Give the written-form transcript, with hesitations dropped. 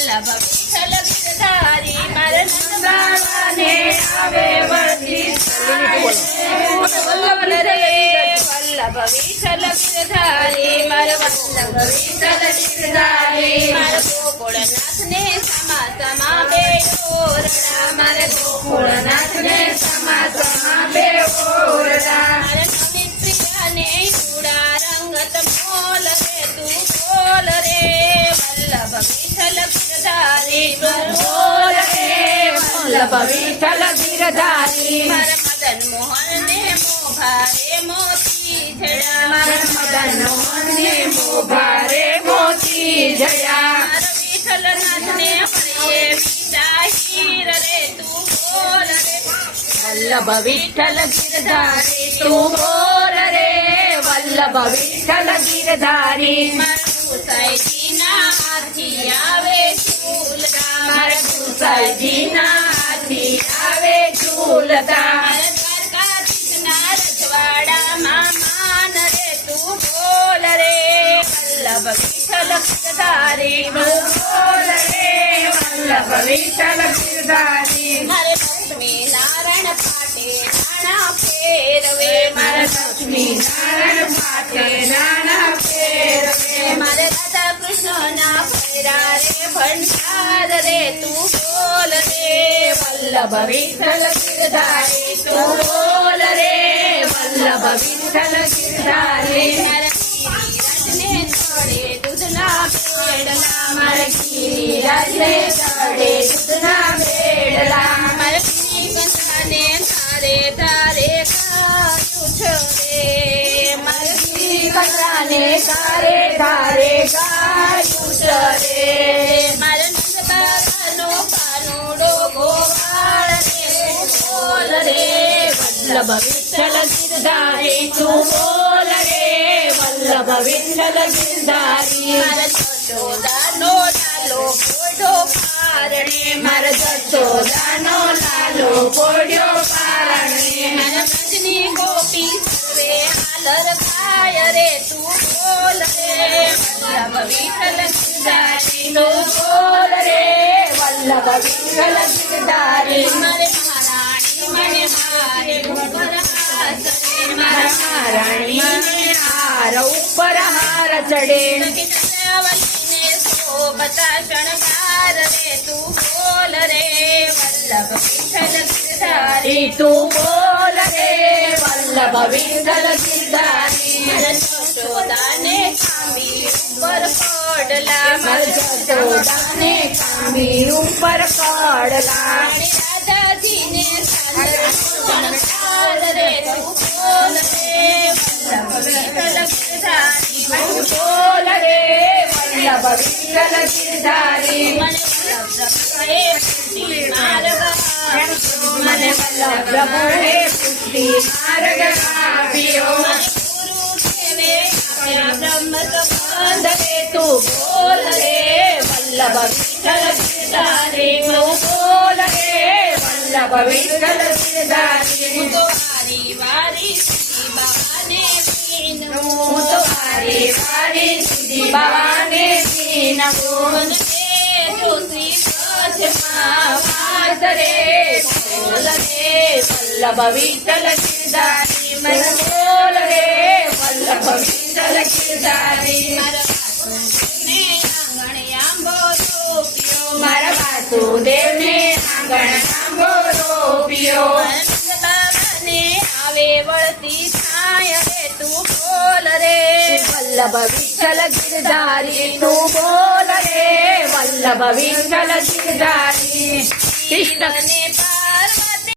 વલ્લભ વિઠ્ઠલ ગિરધારી મારા નંદ બાવાને આવે વળતી બોલ રે વલ્લભ વિઠ્ઠલ ગિરધારી મારા વલ્લભ વિઠ્ઠલ ગિરધારી મારા ગોકુળનાથને સમા સમા બેઓરડા મારા ગોકુળનાથને સમા સમા બેઓરડા મારા નવી પ્રિયાને ઉડા રંગત મોલ રે તું બોલ રે વલ્લભ વિઠ્ઠલ ગિરધારી બોલ રે વલ્લભ વિઠ્ઠલ ગિરધારી મારા મદન મોહનને મોભારે મોતી જયા મારા મદન મોહનને મોભારે મોતી જયા મારા વિઠ્ઠલનાથને હરિયે વિદાહીર રે તું બોલ રે વલ્લભ વિઠ્ઠલ ગિરધારી તું બોલ રે વલ્લભ વિઠ્ઠલ ગિરધારી મારા ગુસાઈજીના હાથી આવે ઝૂલતા મારા ગુસાઈજીના હાથી આવે ઝૂલતા મારા દ્વારકાધીશના રજવાડામાં માન રે તું બોલ રે વલ્લભ વિઠ્ઠલ ગિરધારી બોલ રે વલ્લભ વિઠ્ઠલ ગિરધારી મારે લક્ષ્મી નારાયણ પાટે નાણા ફેરવે મારા લક્ષ્મી નારાયણ પાટે નાણા ફેરવે મારે રાધા કૃષ્ણના ફેરા રે ભંડાર રે તું બોલ રે વલ્લભ વિઠ્ઠલ ગિરધારી તું બોલ રે વલ્લભ વિઠ્ઠલ ગિરધારી મારા ગિરિરાજને ચડે દૂધના બેડલા મારા ગિરિરાજને ચડે દૂધના બેડલા મારા ગિરિકંઠાને ધારે ધારે ગાયું છે રે મારા ગિરિકંઠાને ધારે ધારે ગાયું છે રે મારા નંદ બાવાનો કાનુડો ગોવાળ રે બોલ રે વલ્લભ વિઠ્ઠલ ગિરધારી તું બોલ રે વલ્લભ વિઠ્ઠલ ગિરધારી મારા જશોદાનો લાલો પોઢો પારણે મારા જશોદાનો લાલો પોઢ્યો પારણે મારા વ્રજની ગોપી સર્વે હાલર ગાય રે તું બોલ રે વલ્લભ વિઠ્ઠલ ગિરધારી તું બોલ રે વલ્લભ વિઠ્ઠલ ગિરધારી મારે મહારાણી મને મારે ઉપર હાથ મારા મહારાણી હાર ઉપર હાર ચડે ચંદ્રાવલીને શોભતા શણગાર રે તું બોલ રે વલ્લભ વિઠ્ઠલ ગિરધારી તું બોલ રે વલ્લભ વિઠ્ઠલ ગિરધારી જશોદાને ખાંભી ઉપર પડલા જશોદાને ખાંભી ઉપર પડલા રાજાજીને શણગાર રે તું બોલ રે વલ્લભ વિઠ્ઠલ ગિરધારી તું બોલ રે વલ્લભ વિઠ્ઠલ ગિરધારી મને વલ્લભ પ્રભુએ પુષ્ટિ માર્ગ આપ્યો બ્રહ્મ સંબંધ રે તું બોલ રે વલ્લભ વિઠ્ઠલ ગિરધારી તું બોલ રે વલ્લભ વિઠ્ઠલ ગિરધારી હું તો વારી વારી સુધી બાવાને વિનવું હું તો વારી વારી સુધી બાવાને વિનવું જોશી કચ્છમાં વાત રે બોલ રે વલ્લભ વિઠ્ઠલ ગિરધારી મન બોલ રે વલ્લભ વિઠ્ઠલ ગિરધારી મારા વાસુદેવને આંગણ આંબો રોપ્યો બાબાને આવે વળતી છાય રે તું બોલ રે વલ્લભ વિઠ્ઠલ ગિરધારી તું બોલ રે વલ્લભ વિઠ્ઠલ ગિરધારી કૃષ્ણને